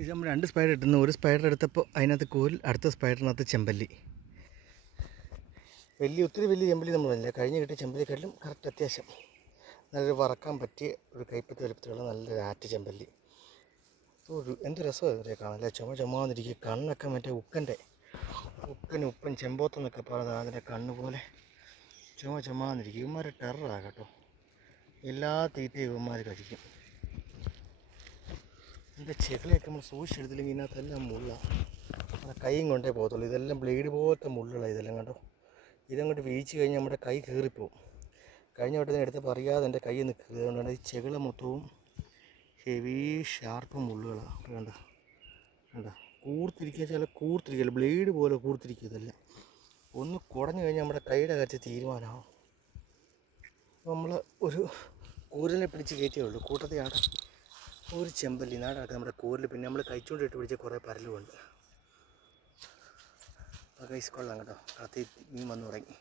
ഇത് നമ്മൾ 2 സ്പൈഡർ ഇട്ടുന്നു. ഒരു സ്പൈഡർ എടുത്തപ്പോൾ അതിനകത്ത് കോൽ, അടുത്ത സ്പൈഡറിനകത്ത് ചെമ്പല്ലി. ഒത്തിരി വലിയ ചെമ്പല്ലി നമ്മളല്ല, കഴിഞ്ഞ് കിട്ടിയ ചെമ്പല്ലിക്കാട്ടിലും കറക്റ്റ് അത്യാവശ്യം നല്ലൊരു വറക്കാൻ പറ്റിയ ഒരു കൈപ്പത്തി വലുപ്പത്തിലുള്ള നല്ലൊരു ആറ്റ് ചെമ്പല്ലി. എന്ത് രസമാണ് ഇവരെ കാണാൻ, ചുമന്നിരിക്കുക. കണ്ണൊക്കെ മറ്റേ ഉപ്പൻ ചെമ്പോത്തെന്നൊക്കെ പറയുന്നത് അതിൻ്റെ കണ്ണ് പോലെ ചുമന്നിരിക്കും. ഇവന്മാരെ ടെററാണ് കേട്ടോ, എല്ലാ തീറ്റയും ഇവന്മാർ കഴിക്കും. എൻ്റെ ചെകിളയൊക്കെ നമ്മൾ സൂക്ഷിച്ചെടുത്തില്ലെങ്കിൽ ഇതിനകത്തെല്ലാം മുള്ളാണ്, കൈയും കൊണ്ടേ പോകത്തുള്ളൂ. ഇതെല്ലാം ബ്ലേഡ് പോലത്തെ മുള്ളുകളാണ് ഇതെല്ലാം കേട്ടോ. ഇതങ്ങോട്ട് വീഴ്ച കഴിഞ്ഞാൽ നമ്മുടെ കൈ കീറിപ്പോവും. കഴിഞ്ഞ വട്ടത്തിന് എടുത്തപ്പോൾ അറിയാതെ എൻ്റെ കൈ നിൽക്കുക. അതുകൊണ്ടാണ് ഈ ചെകിള മൊത്തവും ഹെവി ഷാർപ്പ് മുള്ളുകളാണ്. കണ്ട കൂർത്തിരിക്കുക, ബ്ലേഡ് പോലെ കൂർത്തിരിക്കുക. ഇതെല്ലാം ഒന്ന് കുടഞ്ഞു കഴിഞ്ഞാൽ നമ്മുടെ കൈയുടെ കാര്യത്തിൽ തീരുമാനമാവും. നമ്മൾ ഒരു കൂരലിനെ പിടിച്ച് കയറ്റിയേ ഉള്ളൂ. കൂട്ടത്തെയാണ് ഒരു ചെമ്പല്ലി നാടൊക്കെ നമ്മുടെ കൂരിൽ. പിന്നെ നമ്മൾ കഴിച്ചുകൊണ്ടിട്ട് പിടിച്ച കുറേ പരലുമുണ്ട്. കൈസ് കൊള്ളാം കേട്ടോ. കത്തി മീൻ വന്നു തുടങ്ങി.